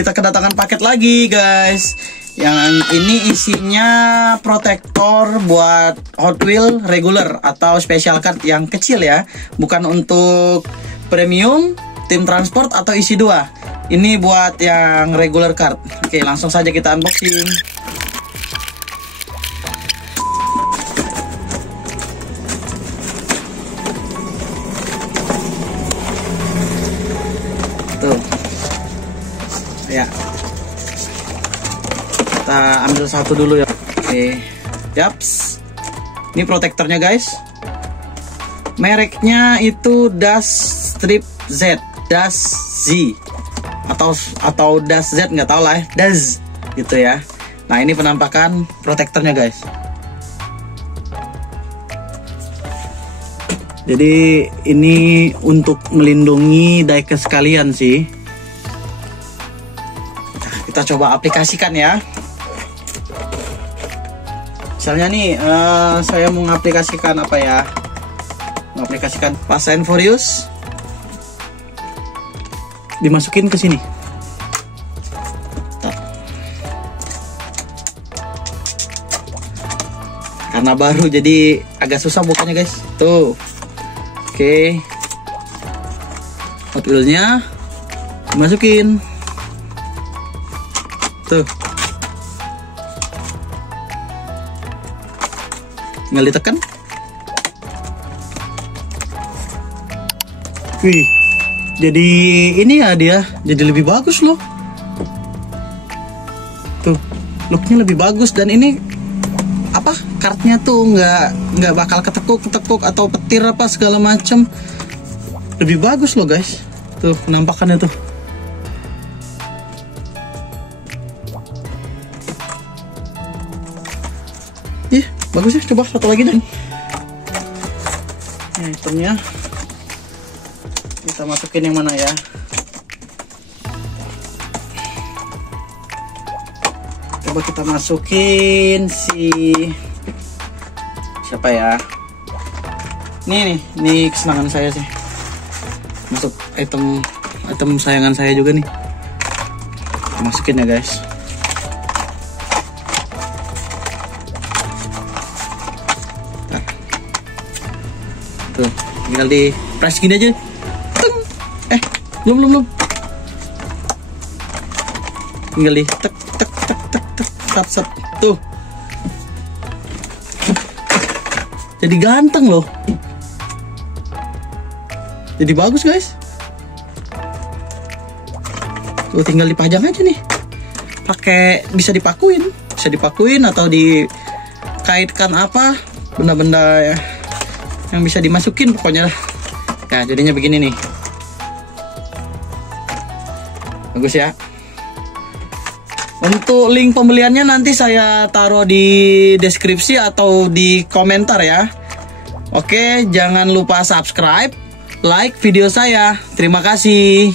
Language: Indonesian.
kita kedatangan paket lagi guys. Yang ini isinya protektor buat Hot Wheel regular atau special card yang kecil ya. Bukan untuk premium, tim transport atau isi 2. Ini buat yang regular card. Oke, langsung saja kita unboxing. Tuh. Ya. Kita ambil satu dulu ya. Oke. Yaps. Ini protektornya guys. Mereknya itu Das Strip Z, Das Z. Atau Das Z, nggak tahu lah ya. Das gitu ya. Nah, ini penampakan protektornya guys. Jadi ini untuk melindungi diecast kalian sih. Nah, kita coba aplikasikan ya. Misalnya nih, saya mau mengaplikasikan apa ya? Mengaplikasikan Fast and Furious. Dimasukin ke sini. Karena baru jadi agak susah bukanya guys. Tuh. Oke. Hot Wheel-nya dimasukin. Tuh. Tinggal ditekan. Wih. Jadi ini ya dia, jadi lebih bagus loh. Tuh, looknya lebih bagus dan ini apa? Kartnya tuh nggak bakal ketekuk atau petir apa segala macam. Lebih bagus loh guys. Tuh penampakannya tuh. Ih, bagus ya. Coba satu lagi deh. Nah, itemnya kita masukin yang mana ya? Coba kita masukin siapa ya? Ini kesenangan saya sih. Masuk item sayangan saya juga nih. Kita masukin ya guys. Nah. Tuh, tinggal di press gini aja. Belum. Tinggal di tek sat. Tuh. Jadi ganteng loh. Jadi bagus guys. Tuh tinggal dipajang aja nih. Bisa dipakuin atau dikaitkan apa benda-benda yang bisa dimasukin pokoknya. Nah, jadinya begini nih. Bagus ya. Untuk link pembeliannya nanti saya taruh di deskripsi atau di komentar ya. Oke, jangan lupa subscribe, like video saya. Terima kasih.